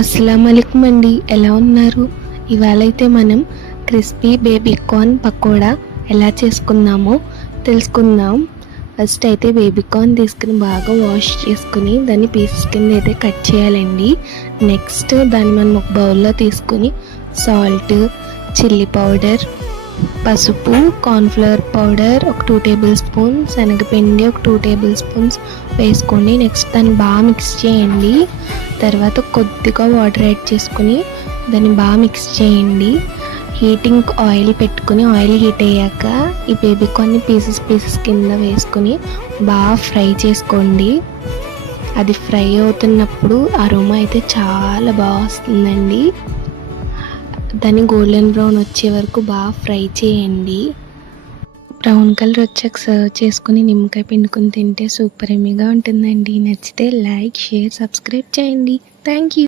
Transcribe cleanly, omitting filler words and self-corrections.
అస్సలాముఅలైకుం అండి, ఎలా ఉన్నారు? ఇవాళ అయితే మనం క్రిస్పీ బేబీ కార్న్ పకోడా ఎలా చేసుకుందామో తెలుసుకుందాం. ఫస్ట్ అయితే బేబీ కార్న్ తీసుకుని బాగా వాష్ చేసుకుని దాన్ని పీసెస్ కింద అయితే కట్ చేయాలండి. నెక్స్ట్ దాన్ని మనం ఒక బౌల్లో తీసుకుని సాల్ట్, చిల్లీ పౌడర్, పసుపు, కార్న్ఫ్లవర్ పౌడర్ ఒక 2 టేబుల్ స్పూన్స్, శనగపిండి ఒక 2 టేబుల్ స్పూన్స్ వేసుకోండి. నెక్స్ట్ దాన్ని బాగా మిక్స్ చేయండి. తర్వాత కొద్దిగా వాటర్ యాడ్ చేసుకుని దాన్ని బాగా మిక్స్ చేయండి. హీటింగ్ ఆయిల్ పెట్టుకుని ఆయిల్ హీట్ అయ్యాక ఈ బేబీ కార్న్ని పీసెస్ కింద వేసుకుని బాగా ఫ్రై చేసుకోండి. అది ఫ్రై అవుతున్నప్పుడు అరోమా అయితే చాలా బాగా వస్తుందండి. దాన్ని గోల్డెన్ బ్రౌన్ వచ్చే వరకు బాగా ఫ్రై చేయండి. బ్రౌన్ కలర్ వచ్చాక సర్వ్ చేసుకుని నిమ్మకాయ పిండుకొని తింటే సూపర్ ఎమ్మీగా ఉంటుందండి. నచ్చితే లైక్, షేర్, సబ్స్క్రైబ్ చేయండి. Thank you.